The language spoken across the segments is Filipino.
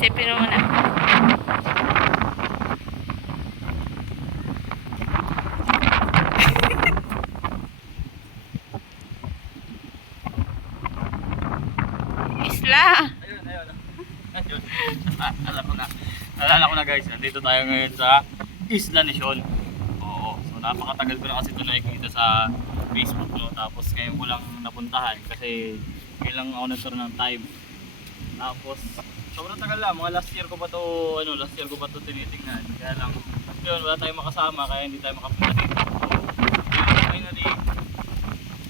Isipin mo muna. Isla. Ayun. Alam ko na. Alala ko na guys, nandito tayo ngayon sa Isla Luzon. Oo, so napakatagal ko na kasi ito nakikita sa Facebook, no? Tapos ngayon ko lang napuntahan kasi ngayon lang ako nagkaroon ng time. Tapos sobrang tagal lang, mga last year ko pa to tinitingnan. Kaya lang, yun, wala tayong makasama kaya hindi tayo makapunta dito. So, finally,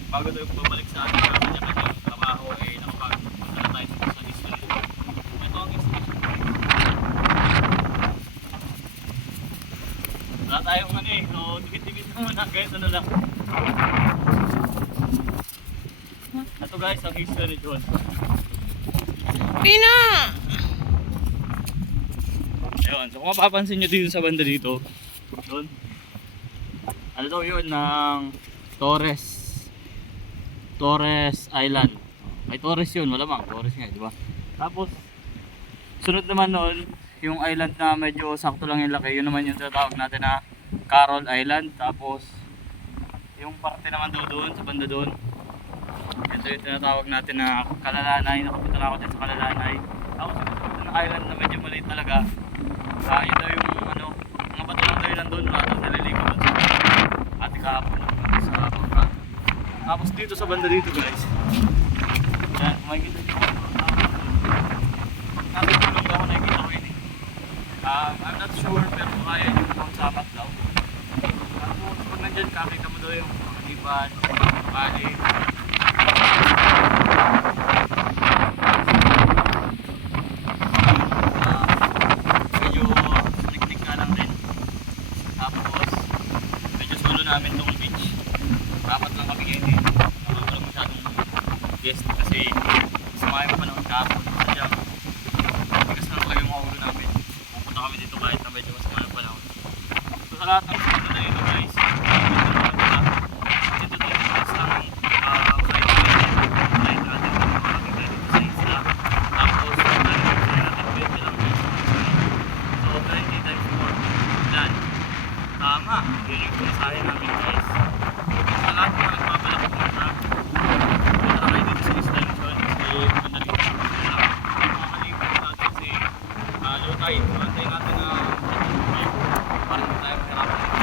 bago tayo bumalik sa ating kanya-kanyang trabaho, nakapagpunta na tayo sa Isla Luzon. Ito ang Isla Luzon. Wala tayong so tikit-tikit na muna, guys, lang. Ito guys, ang Isla Luzon. Pina! Ayun, so kung mapapansin nyo dito sa banda dito, yun, ano daw yun, ng Torres Island. May Torres yun, malamang, Torres nga, di ba? Tapos, sunod naman noon, yung island na medyo sakto lang yung laki, yun naman yung tinatawag natin na Carol Island. Tapos, yung parte naman doon, sa banda doon, ito yung tinatawag natin na Kalalanay. Nakapunta na ako din sa Kalalanay. Tapos yung na island na medyo maliit talaga. Yun daw yung mga bato lang daw yun nandun. Wala daw naliligo dun sa ating kahapon sa bangka. Tapos dito sa banda dito guys. Yan, kung makikita nyo natin tulong daw ako nakikita ko yun eh. I'm not sure pero kaya yung pang sapat daw. Tapos pag nandyan kakita mo daw yung pangaliban, bali. Medyo niknik nga lang din. Tapos medyo solo namin tong beach. Apat lang kami ngayon dito. Walang masyadong guest kasi sumaya pa naman kahapon. Sadyang tigas na lang yung ulo namin. Pupunta kami dito kahit na medyo masama ng panahon. So sa lahat ng punta na dito guys, dito tayo isang tama, yun yung pinasahin namin guys. Sa lahat ng nagpabalak pumunta, punta na kayo dito sa Isla Luzon kasi madali lang makakalimutan natin kasi low tide. Antayin natin na para hindi tayo mahirapan